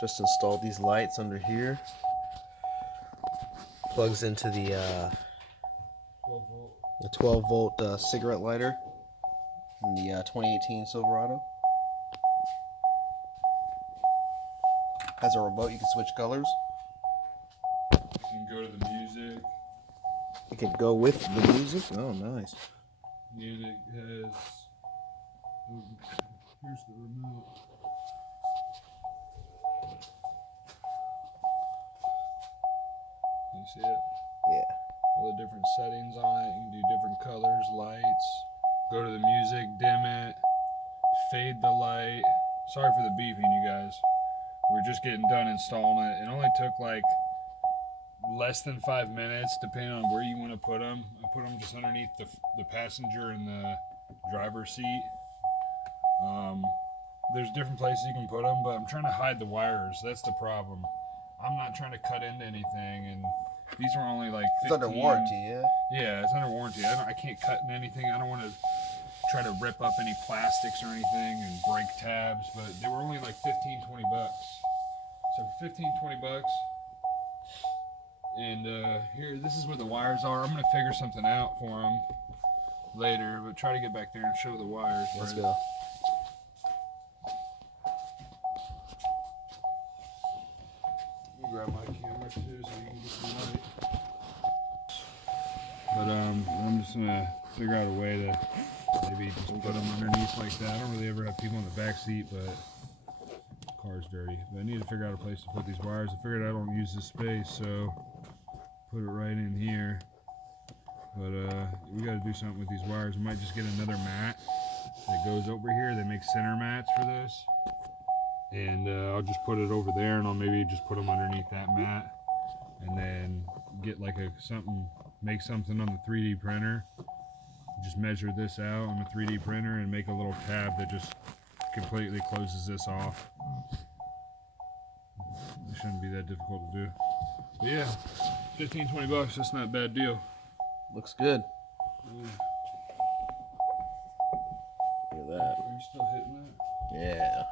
Just installed these lights under here. Plugs into the 12 volt cigarette lighter in the 2018 Silverado. Has a remote, you can switch colors. You can go to the music. It can go with the music. Oh, nice. And it has. Here's the remote. You see it? Yeah. All the different settings on it. You can do different colors, lights. Go to the music, dim it, fade the light. Sorry for the beeping, you guys. We're just getting done installing it. It only took like less than 5 minutes, depending on where you want to put them. I put them just underneath the passenger and the driver's seat. There's different places you can put them, but I'm trying to hide the wires. That's the problem. I'm not trying to cut into anything, and these were only like 15. It's under warranty, yeah? Yeah, it's under warranty. I can't cut in anything. I don't want to try to rip up any plastics or anything and break tabs, but they were only like 15, 20 bucks. So for 15, 20 bucks, and here, this is where the wires are. I'm going to figure something out for them later, but try to get back there and show the wires. Let's go. Let me grab my camera too so you can get some light. But I'm just going to figure out a way to maybe just put them underneath like that. I don't really ever have people in the back seat, but the car's dirty. But I need to figure out a place to put these wires. I figured I don't use this space, so put it right in here. But we got to do something with these wires. We might just get another mat that goes over here. They make center mats for this. And I'll just put it over there, and I'll maybe just put them underneath that mat. And then get like make something on the 3D printer. Just measure this out on the 3D printer and make a little tab that just completely closes this off. It shouldn't be that difficult to do. But yeah, 15, 20 bucks, that's not a bad deal. Looks good. Yeah. Look at that. Are you still hitting that? Yeah.